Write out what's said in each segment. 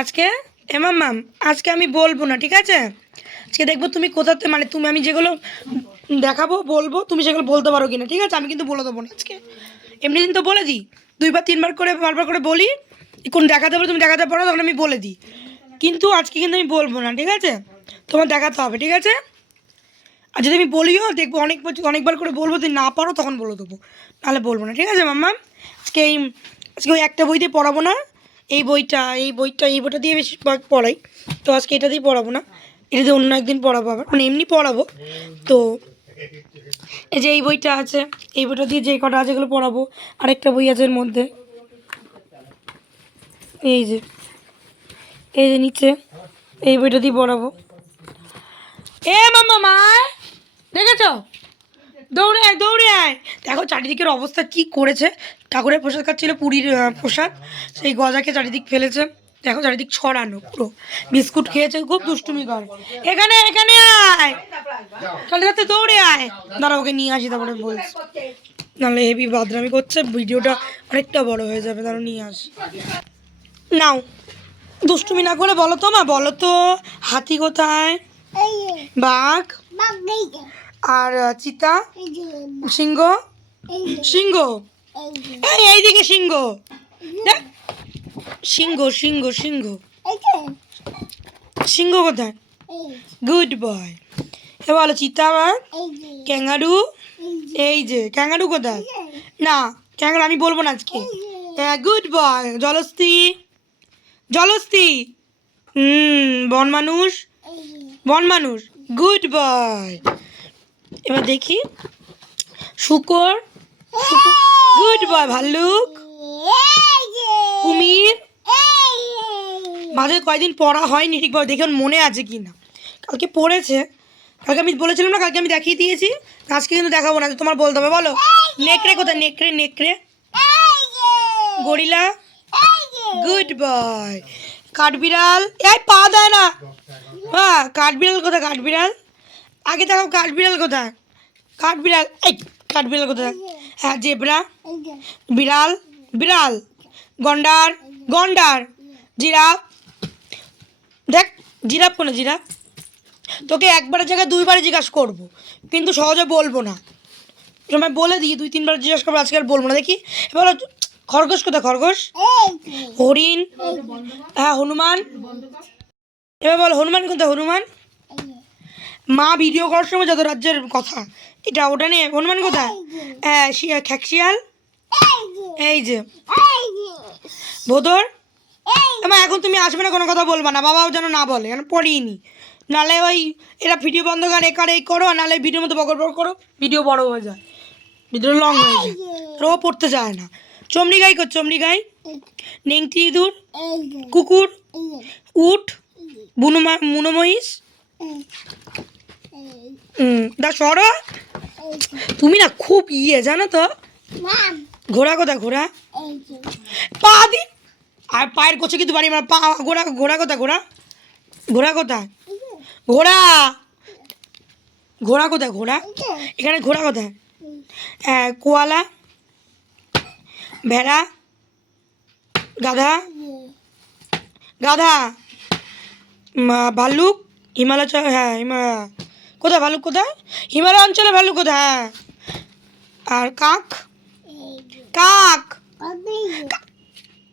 আজকে ম্যাম আজকে আমি বলবো না, ঠিক আছে? আজকে দেখবো তুমি কোথাতে, মানে তুমি আমি যেগুলো দেখাবো বলবো তুমি সেগুলো বলতে পারো কিনা, ঠিক আছে? আমি কিন্তু বলে দেবো না আজকে। এমনি দিন তো বলে দিই, 2-3 বার করে বারবার করে বলি, কোন দেখাতে পারো তুমি দেখাতে পারো, তখন আমি বলে দিই। কিন্তু আজকে কিন্তু আমি বলবো না, ঠিক আছে? তোমার দেখাতে হবে, ঠিক আছে? আর যদি আমি বলিও দেখবো অনেকবার করে বলবো, যদি না পারো তখন বলে দেবো, নাহলে বলবো না, ঠিক আছে মাম্মা? আজকে আজকে ওই একটা বই দিয়ে পড়াবো না, এই বইটা দিয়ে বেশি পড়াই, তো আজকে এটা দিয়ে পড়াবো না, এটা দিয়ে অন্য একদিন পড়াবো, আবার মানে এমনি পড়াবো। তো এই যে এই বইটা আছে, এই বইটা দিয়ে যে কটা আছে এগুলো পড়াবো। আরেকটা বই আছে এর মধ্যে, এই যে নিচে, এই বইটা দিয়ে পড়াবো। মাম্মা দেখেছো? দৌড়ে আয় দৌড়ে আয়। দেখো চারিদিকের অবস্থা কি করেছে। ঠাকুরের প্রসাদ খাচ্ছিল, পুরীর প্রসাদ, সেই গজাকে চারিদিক ফেলেছে। দেখো চারিদিক ছড়ানো পুরো, বিস্কুট খেয়েছে, খুব দুষ্টুমি করে। এখানে এখানে আয়, তাহলে যাতে দৌড়ে আয়। দাঁড়া ওকে নিয়ে আসি, তারপরে বলছি, নাহলে হেভি বাদরামি করছে, ভিডিওটা অনেকটা বড় হয়ে যাবে। তারও নিয়ে আসি, নাও। দুষ্টুমি না করে বলো তো মা, বলো তো হাতি কোথায়? বাঘ আর চিতা, সিংহ, সিংহ এইদিকে সিংহ, দেখ সিংহ সিংহ সিংহ সিংহ কোথায়? Good boy. এ বলো চিতা বাঘ, ক্যাঙ্গারু, এই যে ক্যাঙ্গারু কোথায়? না ক্যাঙ্গারু আমি বলবো না আজকে। হ্যাঁ গুড বয়। জলস্থি, জলস্থি, বন মানুষ, বন মানুষ, গুড বয়। এবার দেখি শুকর, গুড বয়। ভাল্লুক, কুমির, মাঝে কয়দিন পড়া হয়নি ঠিকভাবে, দেখুন মনে আছে কি না। কালকে পড়েছে, কালকে আমি বলেছিলাম না, কালকে আমি দেখিয়ে দিয়েছি, আজকে কিন্তু দেখাবো না, তোমার বলতে হবে। বলো নেকড়ে কোথায়? নেকড়ে, নেকড়ে, গরিলা, গুড বয়। কাঠবিড়াল, এই পা দেয় না। হ্যাঁ কাঠবিড়াল কোথায়? কাঠবিড়াল আগে দেখো, কাঠবিড়াল কোথায়? কাঠবিড়াল, এই কাঠবিড়াল কোথায়? হ্যাঁ জেব্রা, বিড়াল, বিড়াল, গন্ডার, গন্ডার, জিরাফ, দেখ জিরাফ কোনো, জিরাফ। তোকে একবারের জায়গায় 2 বারে জিজ্ঞাসা করবো, কিন্তু সহজে বলবো না। তোমায় বলে দিই 2-3 বার জিজ্ঞাসা করবো, আজকে আর বলবো না। দেখি এবার খরগোশ কোথায়? খরগোশ, হরিণ, হ্যাঁ হনুমান। এবার বল হনুমান কোথায়? হনুমান। মা ভিডিও করার সময় যত রাজ্যের কথা, এটা ওটা নিয়ে হনুমান কোথায়? হ্যাঁ খ্যাকশিয়াল, এই যে ভোদর। মা এখন তুমি আসবে না, কোনো কথা বলবা না, বাবাও যেন না বলে, কারণ পড়িনি, নাহলে ওই এরা ভিডিও বন্ধ করে এই করো, নাহলে ভিডিওর মধ্যে বকর বকর করো, ভিডিও বড় হয়ে যায়, ভিডিও লং হয়ে যায়, আর ও পড়তে চায় না। চমড়ি গাই কর, চমড়ি গাই, নেংটি ইঁদুর, কুকুর, উট, মুনো মহিষ, দা সরো। তুমি না খুব জানো তো। ঘোড়া কোথায়? ঘোড়া, পা দি, আর পায়ের কোচে কিন্তু বাড়ি আমার পা। ঘোড়া, ঘোড়া কোথায়? ঘোড়া, ঘোড়া কোথায়? ঘোড়া, ঘোড়া কোথায়? ঘোড়া এখানে, ঘোড়া কোথায়? কোয়ালা, ভেড়া, গাধা, গাধা, ভাল্লুক, হিমালয়, হ্যাঁ কোথায় ভাল্লুক? কোথায়? হিমালয় অঞ্চলে ভাল্লুক কোথায়? হ্যাঁ। আর কাক, কাক,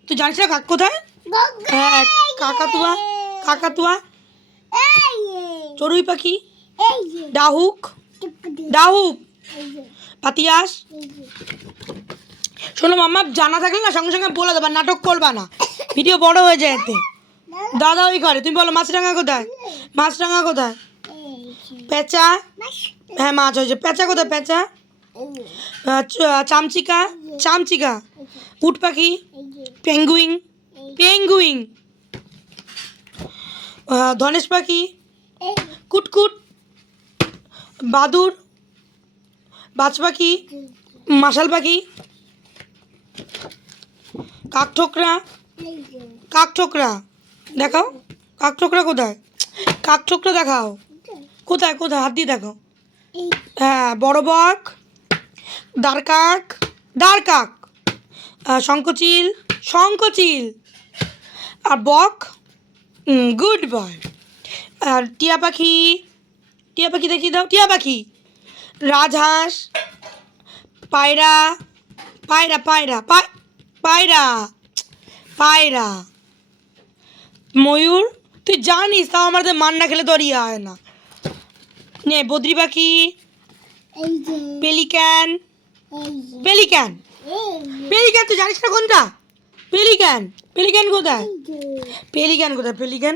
তুই জানিস না কাক কোথায়? হ্যাঁ কাকাতুয়া, কাকাতুয়া, চড়ুই পাখি, ডাহুক, ডাহুক, পাতিয়াস। শোনো মাম্মা, জানা থাকলে না সঙ্গে সঙ্গে বলে দেবা, নাটক করবা না, ভিডিও বড় হয়ে যায় এতে। দাদা ওই ঘরে, তুমি বলো মাছরাঙা কোথায়? মাছরাঙা কোথায়? পেঁচা, হ্যাঁ মাছ হয়েছে। পেঁচা কোথায়? পেঁচা, চামচিকা, চামচিকা, উট পাখি, পেঙ্গুইন, পেঙ্গুইন, ধনেশ পাখি, কুটকুট, বাদুর, বাজ পাখি, মাশাল পাখি, কাকঠোকরা, কাকঠোকরা দেখাও, কাকঠোকরা কোথায়? কাকঠোকরা দেখাও, কোথায় কোথায়? হাত দিয়ে দেখো। হ্যাঁ বড় বক, দাঁড়কাক, দাঁড়কাক, শঙ্খচিল, শঙ্খচিল, আর বক, গুড বয়। আর টিয়া পাখি, টিয়া পাখি দেখিয়ে দাও, টিয়া পাখি। রাজহাঁস, পায়রা, পায়রা পায়রা পায়রা পায়রা, ময়ূর। তুই জানিস তাও আমাদের মান না খেলে তোর ইয়ে হয় না। নে বদ্রি পাখি, পেলিক্যান, পেলিক্যান, পেলিক্যান তুই জানিস না কোনটা? পেলিক্যান, পেলিক্যান কোথায়? পেলিক্যান কোথায়? পেলিক্যান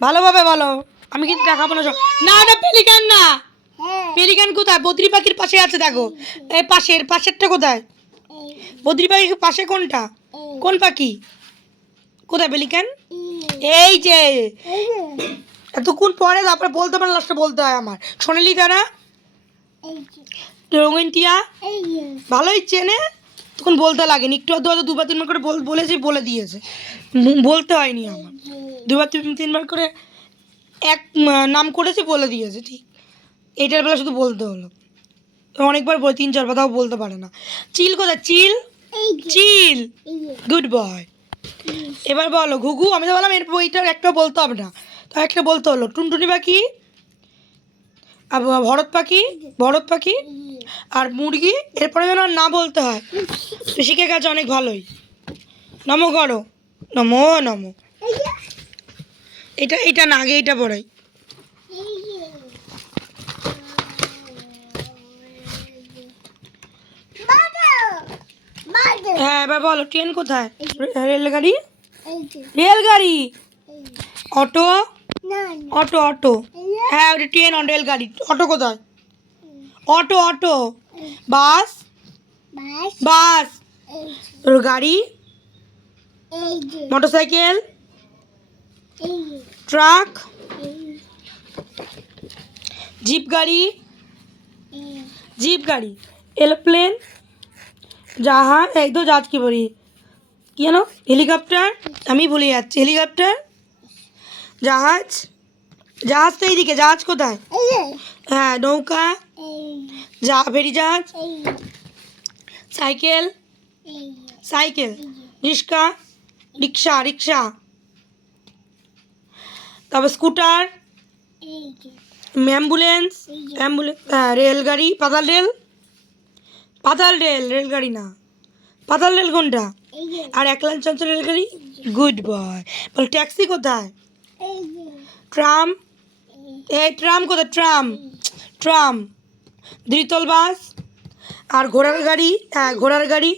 ভালোভাবে বলো, আমি কিন্তু দেখাবো না সব। না না পেলিক্যান না, পেলিক্যান কোথায়? বদ্রি পাখির পাশে আছে দেখো, এই পাশের পাশেরটা কোথায়? বদ্রি পাখির পাশে কোনটা? কোন পাখি? কোথায় পেলিক্যান? এই যে এতক্ষণ পরে তারপরে বলতে পারে, লাস্টে বলতে হয় আমার। সোনালি তারা, রঙিন টিয়া, ভালোই চেনে, তখন বলতে লাগেনি, একটু আধটু হয়তো দুবার তিনবার করে বলেছি, বলে দিয়েছে, বলতে হয়নি আমার। দুবার তিনবার করে এক নাম করেছি, বলে দিয়েছে, ঠিক। এইটার বেলা শুধু বলতে হলো, অনেকবার বলে, 3-4 তাও বলতে পারে না। চিল কোথায়? চিল, চিল, গুড বয়। এবার বলো ঘুঘু, আমি তো বললাম এর বইটা একটা বলতে হবে না, তো একটা বলতে হলো। টুনটুনি পাখি, ভরত পাখি, ভরত পাখি আর মুরগি। এরপরে যেন আর না বলতে হয়, তো শিখে গেছে, অনেক ভালোই। নমো করো, নমো নমো। এটা এটা না, আগে এটা পড়াই। হ্যাঁ এবার বলো, ট্রেন কোথায়? রেলগাড়ি, রেলগাড়ি। অটো, অটো অটো, হ্যাঁ ওটা ট্রেন, রেলগাড়ি। অটো কোথায়? Auto auto. Bus, bus. গাড়ি, মোটরসাইকেল, ট্রাক, জিপ গাড়ি, জিপ গাড়ি। এরোপ্লেন, জাহাজ, এই তো জাহাজ কি বলি, কি জানো, হেলিকপ্টার, আমি ভুলে যাচ্ছি। হেলিকপ্টার, জাহাজ, জাহাজ তো এইদিকে, জাহাজ কোথায়? হ্যাঁ নৌকা, ফেরি জাহাজ, সাইকেল, সাইকেল, রিক্সা, রিক্সা, রিক্সা। তারপর স্কুটার, অ্যাম্বুলেন্স, অ্যাম্বুলেন্স, রেলগাড়ি, পাতাল রেল, পাতাল রেল, রেলগাড়ি না, পাতাল রেল কোনটা? আর একলাইন চঞ্চল রেলগাড়ি, গুড বয়। বল ট্যাক্সি কোথায়? ট্রাম, এই ট্রাম কোথায়? Tram, tram. দ্বিতল বাস আর ঘোড়ার গাড়ি, হ্যাঁ ঘোড়ার গাড়ি।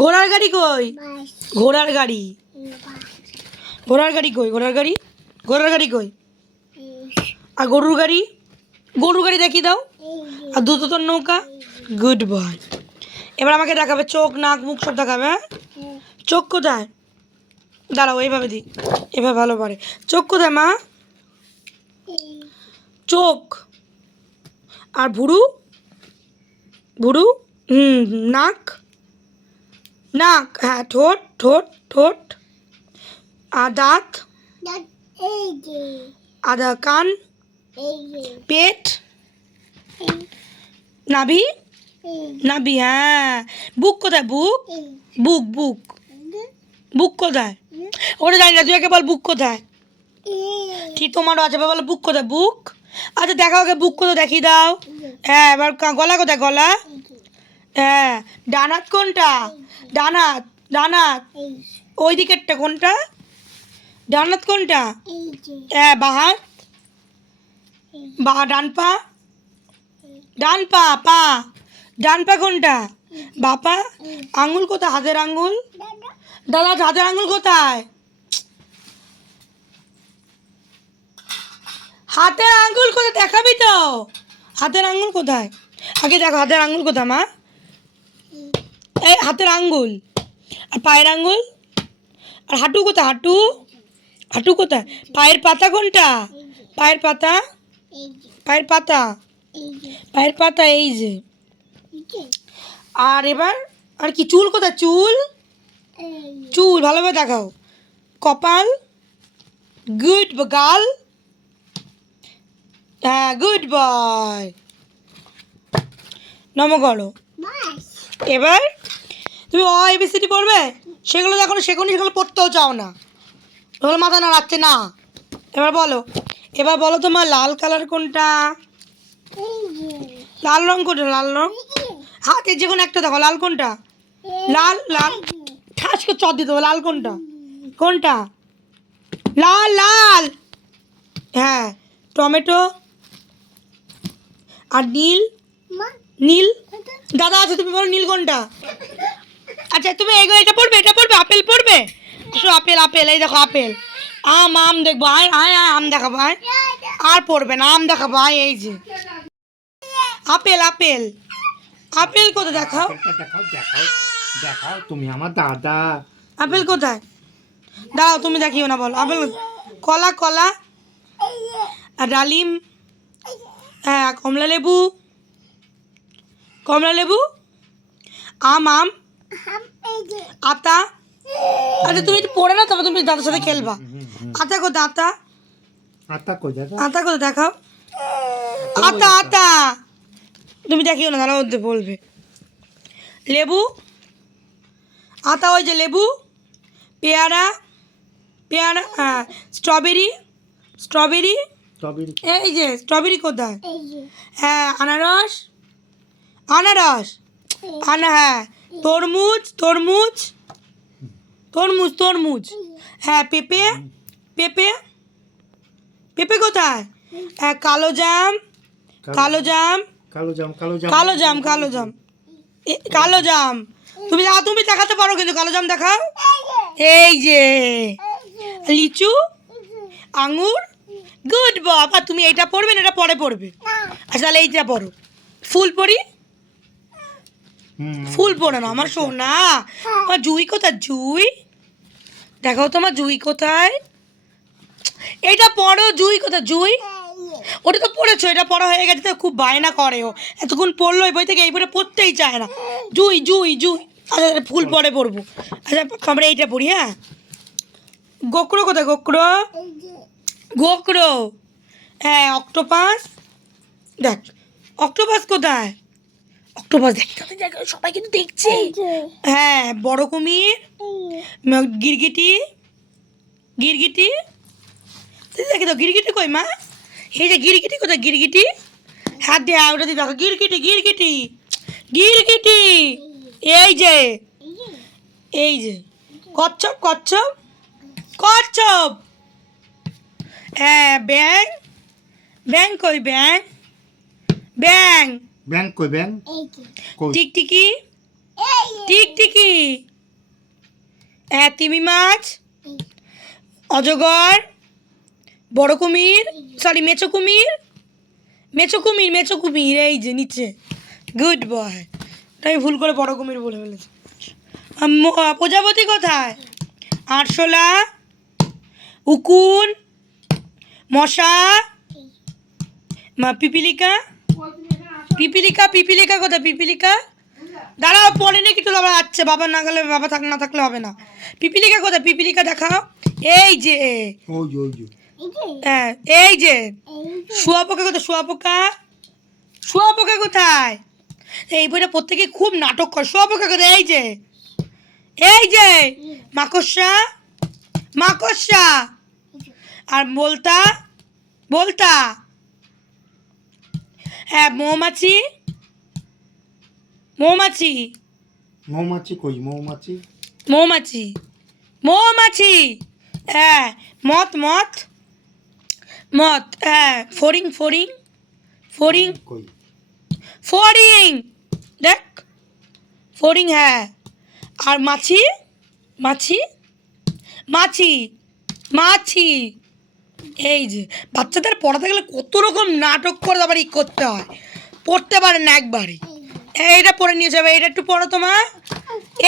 ঘোড়ার গাড়ি কই? ঘোড়ার গাড়ি, ঘোড়ার গাড়ি কই? ঘোড়ার গাড়ি, ঘোড়ার গাড়ি কই? আর গরুর গাড়ি, গরুর গাড়ি দেখিয়ে দাও। আর দুধতর নৌকা, গুড বয়। এবার আমাকে দেখাবে চোখ, নাক, মুখ সব দেখাবে। হ্যাঁ চোখ কোথায়? দাঁড়াও এইভাবে দিই, এভাবে ভালো পারে। চোখ কোথায় মা? চোখ। আর ভুরু, ভুরু, নাক, নাক, হ্যাঁ ঠোঁট, ঠোঁট, ঠোঁট। আর দাঁত, আর কান, পেট, নাভি, নাভি, হ্যাঁ। বুক কোথায়? বুক, বুক, বুক, বুক কোথায়? ওটা জানি না, তুই একে বল বুক কোথায়? ঠিক তোমারও আছে, বলো বুক কোথায়? বুক, আচ্ছা দেখাও ওকে বুক কোথায়, দেখিয়ে দাও। হ্যাঁ এবার গলা কোথায়? গলা, হ্যাঁ। ডানাত কোনটা? ডানাত, ডানাত ওই দিকেরটা কোনটা? ডানাত কোনটা? হ্যাঁ বাঁ হাত, ডান পা, ডান পা, পা, ডান পা কোনটা? বাপা। আঙুল কোথায়? হাতের আঙুল, দাদা হাতের আঙুল কোথায়? হাতের আঙুল কোথায় দেখাবি তো? হাতের আঙুল কোথায়? আগে দেখো হাতের আঙুল কোথায় মা? এই হাতের আঙুল। আর পায়ের আঙুল। আর হাঁটু কোথায়? হাঁটু, হাঁটু কোথায়? পায়ের পাতা কোনটা? পায়ের পাতা, পায়ের পাতা, পায়ের পাতা, এই যে। আর এবার আর কি? চুল কোথায়? চুল, চুল ভালোভাবে দেখাও। কপাল, গুড, গাল, হ্যাঁ গুড বয়। নম করো। এবার তুমি অ এবিসিডি পড়বে, সেগুলো এখনো শেখোনি, সেগুলো পড়তেও চাও না। ওর মাথা নাড়াচ্ছে না। এবার বলো, এবার বলো তোমার লাল কালার কোনটা? লাল রং কোনটা? লাল রং হাতে যে কোনো একটা দেখো, লাল কোনটা? লাল লাল ঠাস করে চট দিতে হবে। লাল কোনটা? কোনটা? লাল লাল। হ্যাঁ, টমেটো। আর নীল। নীল দাদা আছে, তুমি বলো নীল কোনটা? আচ্ছা তুমি এটা পড়বে, এটা পড়বে, আপেল পড়বে। আপেল আপেল, এই দেখো আপেল। আম আম দেখবো, আয় আয় আয়, আম দেখাবো আয়। আর পড়বে না, আম দেখাবো আয়। এই যে আপেল আপেল। আপেল কোথায় দেখাও? দেখাও দেখাও দেখাও, তুমি আমার দাদা। আপেল কোথায়? দাঁড়াও, তুমি দেখিও না, বলো আপেল। কলা কলা। আর ডালিম। হ্যাঁ, কমলা লেবু। কমলা লেবু। আম আম। আতা। আচ্ছা তুমি একটু পড়ে না, তবে তুমি দাদার সাথে খেলবা। আতা কোথায়? আতা। আতা কই দাদা? আতা কোথায় দেখাও? আতা আতা। তুমি দেখিও না, দাঁড়াও মধ্যে বলবে। লেবু। আতা ওই যে লেবু। পেয়ারা। পেয়ারা, হ্যাঁ। স্ট্রবেরি। স্ট্রবেরি। স্ট্রবেরি। এই যে স্ট্রবেরি কোথায়? হ্যাঁ, আনারস। আনারস। হ্যাঁ, তরমুজ তরমুজ। তরমুজ তরমুজ। হ্যাঁ, পেঁপে। পেঁপে। পেঁপে কোথায়? হ্যাঁ, কালো জাম। কালো জাম। কালো জাম কালো জাম কালো জাম কালো জাম। কালো জাম। তুমি দেখাতে পারো কিন্তু, কালো জাম দেখাও। এই যে লিচু। আঙুর। গুড বাবা, তুমি এইটা পড়বে না, এটা পরে পড়বে। আচ্ছা তাহলে এইটা পড়ো। ফুল পড়ি। ফুল পড়ে না আমার সোনা। আমার জুই কোথায়? জুই দেখাও, তোমার জুই কোথায়? এটা পড়ো, জুই কোথায়? জুই। ওটা তো পড়েছো, এটা পড়া হয়ে গেছে তো। খুব বায়না করে ও, এতক্ষণ পড়লো এই বই থেকে, এই বইটা পড়তেই চায় না। জুই জুই জুই। আচ্ছা ফুল পরে পড়বো। আচ্ছা আমরা এইটা পড়ি। হ্যাঁ, গোকরো কোথায়? গোকরো। গোকরো। হ্যাঁ, অক্টোপাস। দেখ অক্টোপাস কোথায়? অক্টোপাস দেখি, সবাই কিন্তু দেখছে। হ্যাঁ, বড় কুমির। গিরগিটি। গিরগিটি। দেখি তো গিরগিটি কই মা? এই যে গিরগিটি কোথায়? গিরগিটি। হাত দিয়ে ওটা দিয়ে দেখো, গিরগিটি গিরগিটি গিরগিটি। এই যে এই যে কচ্ছপ কচ্ছপ কচ্ছপ। হ্যাঁ, ব্যাং। ব্যাং কই? ব্যাং। ব্যাং। ব্যাং কই? ব্যাং কই? টিকটিকি। টিকটিকি। হ্যাঁ, তিমি মাছ। অজগর। বড় কুমির, সরি মেচো কুমির। মেচো কুমির মেচো কুমির, এই যে নিচে। Good boy. তাই ভুল করে বড় কুমির বলে ফেলেছি। প্রজাপতি কোথায়? আরশোলা। উকুন। মশা। পিপিলিকা। পিপিলিকা পিপিলিকা কোথায়? পিপিলিকা। দাঁড়াও পড়ে নি কিছু, আবার আছে বাবা না গেলে, বাবা না থাকলে হবে না। পিপিলিকা কোথায়? পিপিলিকা দেখাও। এই যে ওই ওই হ্যাঁ, এই যে শুয়াপোকা কোথায়? শুয়াপোকা। শুয়াপোকা কোথায়? এই বইটা প্রত্যেকে খুব নাটক করে। শুয়াপোকা কোথায়? এই যে এই যে মাকড়সা। মাকড়সা। আর বলতা। বলতা। হ্যাঁ, মৌমাছি। মৌমাছি। মৌমাছি কই? মৌমাছি। মৌমাছি। মৌমাছি। হ্যাঁ, মত মত। মত। হ্যাঁ, ফড়িং ফড়িং। ফড়িং। কই? ফড়িং। দেখ ফড়িং। হ্যাঁ, আর মাছি। মাছি। মাছি। মাছি। এই যে বাচ্চাদের পড়াতে গেলে কত রকম নাটক করে আবার করতে হয়, পড়তে পারে না একবারে। এইটা পড়ে নিয়ে যাবে, এটা একটু পড়ো তোমার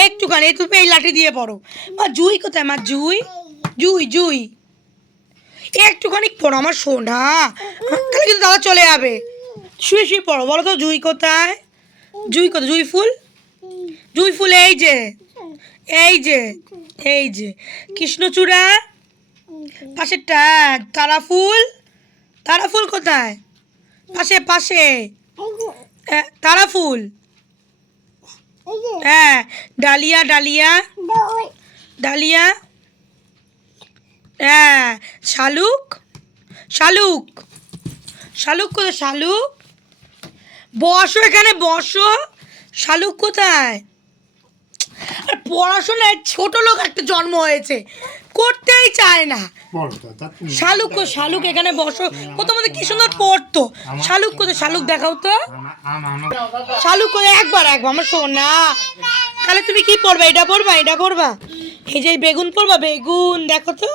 একটুখানি, তুমি এই লাঠি দিয়ে পড়ো। মা জুই কোথায়? মা জুই। জুই জুই একটুখানি পড়ো আমার সোনা, তাহলে কিন্তু দাদা চলে যাবে। শুয়ে শুয়ে পড়ো, বলো তো জুই কোথায়? জুই কোথায়? জুই ফুল। জুই ফুল এই যে এই যে এই যে কৃষ্ণচূড়া। পাশেরটা তারা ফুল। তারা ফুল কোথায়? পাশে পাশে তারা ফুল। হ্যাঁ, ডালিয়া ডালিয়া। ডালিয়া। হ্যাঁ শালুক শালুক শালুক কোথায় শালুক? বসো এখানে বসো। শালুক কোথায়? আর পড়াশোনায় ছোট লোক একটা জন্ম হয়েছে, করতেই চায় না। বলো দাদা তুমি শালুক শালুক এখানে বসো। প্রথমত কি সুন্দর পড়তো। শালুক কোথায়? শালুক দেখাও তো। শালুক কোথায়? একবার আমার সোনা। তাহলে তুমি কি পড়বা? এটা পড়বা এই যে বেগুন পড়বা? বেগুন দেখো তো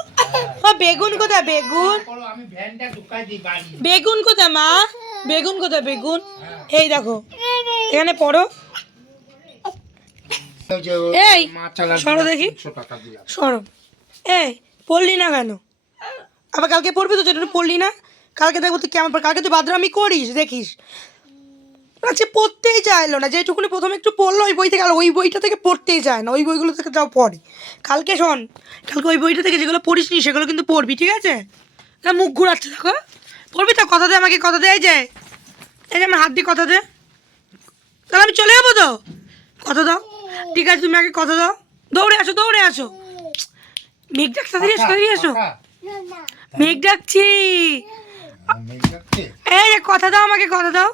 মা, বেগুন কোথায়? আমি ভ্যানটা ঢুকাই দিই বাড়ি। বেগুন কোথায় মা? বেগুন কোথায়? এই দেখো এখানে পড়ো। এই সরো দেখি, সরো। এই পড়লি না কেন? আবার কালকে পড়বি তো, যেটা পড়লি না কালকে দেখবো তুই কেমন। কালকে তুই বাদরামি করিস দেখিস। আচ্ছা পড়তেই চাইলো না, যেটুকুনি প্রথমে একটু পড়লো ওই বই থেকে, আর ওই বইটা থেকে পড়তেই চায় না। ওই বইগুলো থেকে যাও পড়ে। কালকে শোন, কালকে ওই বইটা থেকে যেগুলো পড়িস নি সেগুলো কিন্তু পড়বি, ঠিক আছে? না মুখ ঘুরাচ্ছে দেখো। পড়বি তো? কথা দে আমাকে, কথা দে। এই যে আমার হাত দিয়ে কথা দে, তাহলে আমি চলে যাবো তো। কথা দাও, ঠিক আছে তুমি আগে কথা দাও। দৌড়ে আসো। মেঘ ডাকছে, তাড়াতাড়ি এসো। মেঘ ডাকছি। এই যে কথা দাও আমাকে, কথা দাও।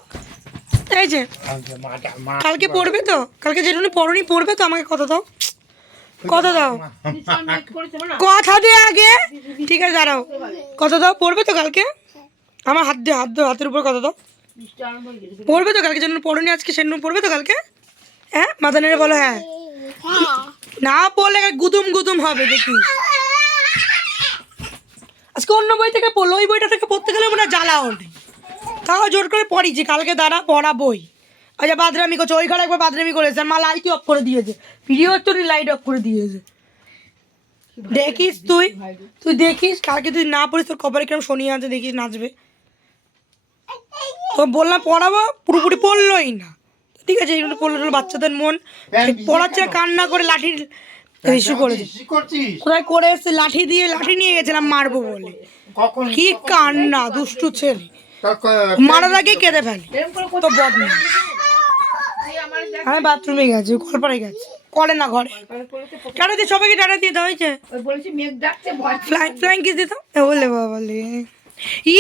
এই যে কালকে পড়বে তো, কালকে যেটুকু পড়নি পড়বে তো, আমাকে কথা দাও। কথা দাও, কথা দে আগে। ঠিক আছে দাঁড়াও, কথা দাও। পড়বে তো কালকে? আমার হাত দিয়ে হাতের উপর কথা দাও। পড়বে তো কালকে? যেন পড়নি আজকে সেজন্য পড়বে তো কালকে? হ্যাঁ মাথা নেড়ে বলো হ্যাঁ। না পড়লে গুদুম হবে দেখি। আজকে অন্য বই থেকে পড়লো, ওই বইটা থেকে পড়তে গেলে মনে হয় জ্বালা ওঠে। তাও জোর করে পড়ি যে কালকে দাঁড়া পড়া বই। আচ্ছা বাদরামি করছে, ওই ঘরে একবার বাদরামি করেছে, আর মা লাইট অফ করে দিয়েছে। ভিডিও হচ্ছে লাইট অফ করে দিয়েছে। দেখিস তুই দেখিস কালকে তুই না পড়িস তোর কপালে কিরম শনি আছে দেখিস, নাচবে। তো বললাম পড়াবো, পুরোপুরি পড়লোই না। ঠিক আছে এইগুলো পড়লো বাচ্চাদের মন পড়াচ্ছে, কান্না করে লাঠির ইস্যু করেছে। কোথায় করে এসছে লাঠি দিয়ে, লাঠি নিয়ে গেছিলাম মারবো বলে। কি কান্না, দুষ্টু ছেলে। মারার আগে কেঁদে ফেলে তো বদমাস। আমি বাথরুমে গেছি, কলপাড়ে গেছি, করে না ঘরে। টাটা দিয়ে সবাইকে টাটা দিয়ে দেওয়া হয়েছে। ফ্লাইং কিস দিতাম বলে বাবা ই